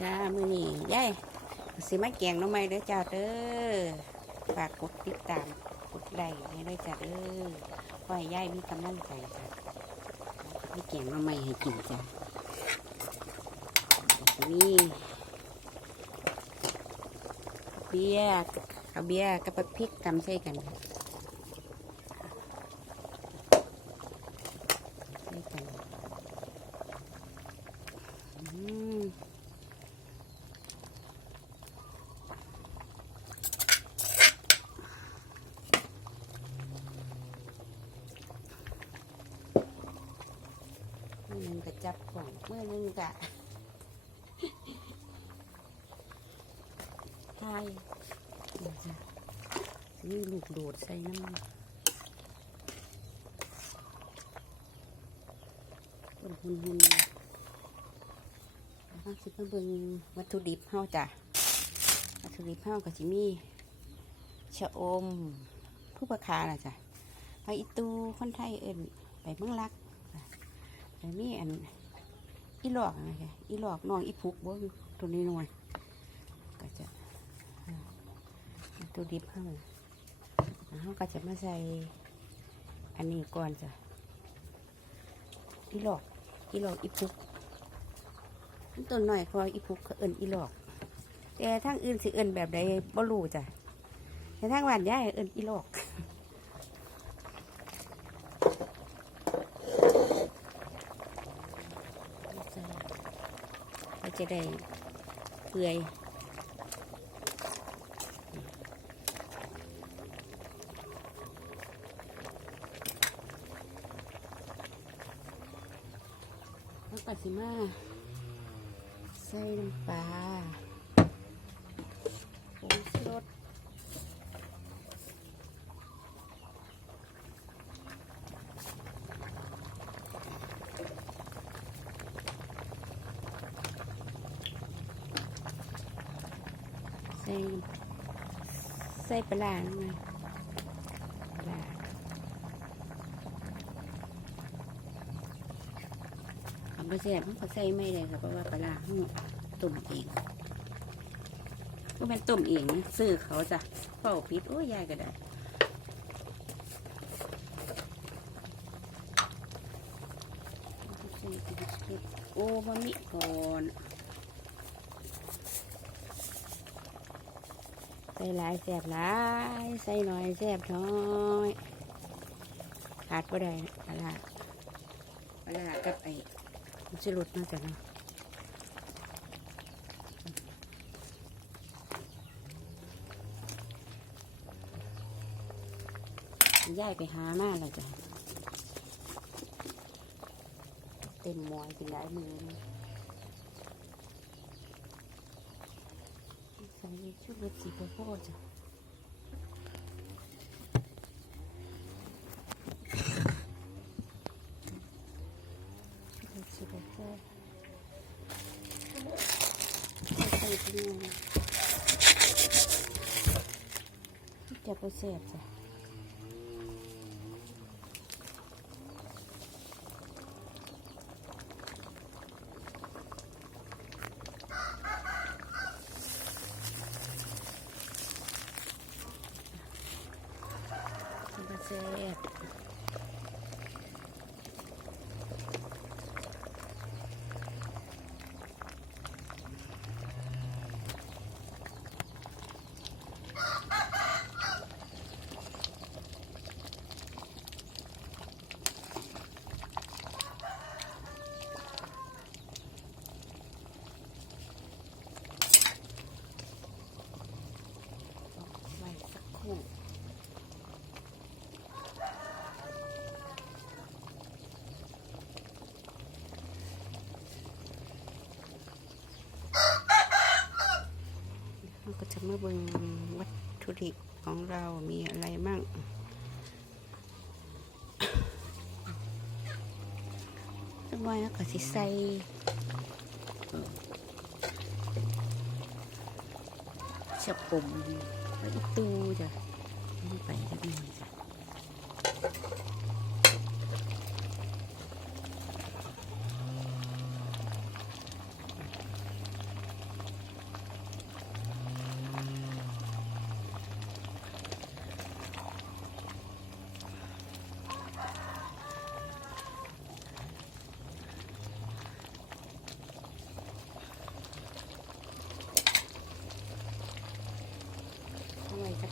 จ้ามือนี่ยายสิมาแกงหน้องไม้เด้อจ้าเด้อฝากกดติดตามกดไลค์ให้ด้วยจ้าเด้อขอให้ยายมีกำลังใจจ้ะมีแกงหน้องไม้ให้กินจ้ะนี่เบียร์เอาเบียร์กับพริกตำใส่กันใส่กันอืม มือหนึงก็ จับของมือหนึงก็ทายเดี๋ยวจะนี่ลูกโดดใส่น้ำหุ่นหุ่นหุ่นแล้วก็สิมาเบิ่งวัตถุดิบเฮาจ้ะวัตถุดิบเฮาก็สิมีชะอม ผู้ประคาน่ะจ้ะไปอีตูคนไทยเอิ้นไปเมืองลักแล้วมีอัน อีหลอกนะคะอีหลอกน้องอีพุกบ่ตัวนี้หน่อยก็จะตัวดิบเข้าแล้วเราก็จะมาใส่อันนี้ก่อนจ้ะอีหลอกอีหลอกอีพุกตัวหน่อยพออีพุกเขาเอินอีหลอก แต่ทางอื่นสิเอินแบบใดบ่รู้จ้ะแต่ทางบ้านย่าเอินอีหลอก เรา จะได้เปื่อยแล้วก็สิมาใส่น้ำปลาผงชูรสใส่ใส่ปลาลงมาปลาร้าคำว่าแซ่บมันก็ใส่ไม่ได้ค่ะเพราะว่าปลาร้าเราต้มเองก็เป็นต้มเองซื้อเขาจ้ะเฝ้าพิษโอ้ยยายก็ได้โอ้บะหมี่ก่อน ส่หลายแสบหลาย ใส่หน่อยแสบน้อยขาดก็ได้ปลาร้าปลาร้ากับไอ้มันจะหลุดมาจากเนาะย่ายไปหามาแล้วจ้ะเต็มหมอยเป็นหลายมือเลยใส่ชุดรถสี พ่อจ้ะสิบหกโมงใส่ถุงมือจะไปเสียบจ้ะจะไปเสียบ ไว้สักครู่ เราก็จะมาเบิ่งวัตถุดิบของเรามีอะไรมั่งสักหน่อยแล้วก็สิใส่ชะปุ่มอีกตูจ้ะลงไปได้ไหมจ้ะ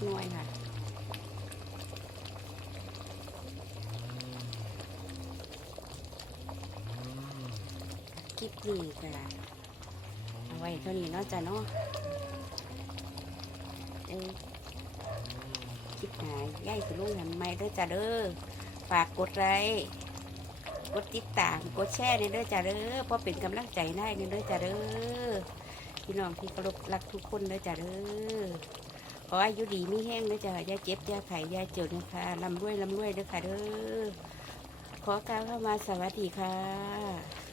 หน่วยค่ะคลิปนี้ก็เอาไว้เท่านี้เนาะจ้ะเนาะเอ้ยคลิปหายย่ายสิลุงทำไมเด้อจ้ะเด้อฝากกดไลค์กดติดตามกดแชร์ในเด้อจ้ะเด้อเพราะเป็นกำลังใจได้ในเด้อจ้ะเด้อพี่น้องที่เคารพรักทุกคนเด้อจ้ะเด้อ ขออายุดีมีแห้งนะจ๊ะยาเจ็บยาไข้ยาเจิดนะคะลำรวยลำรวยเด้อค่ะเด้อขอกล่าวเข้ามาสวัสดีค่ะ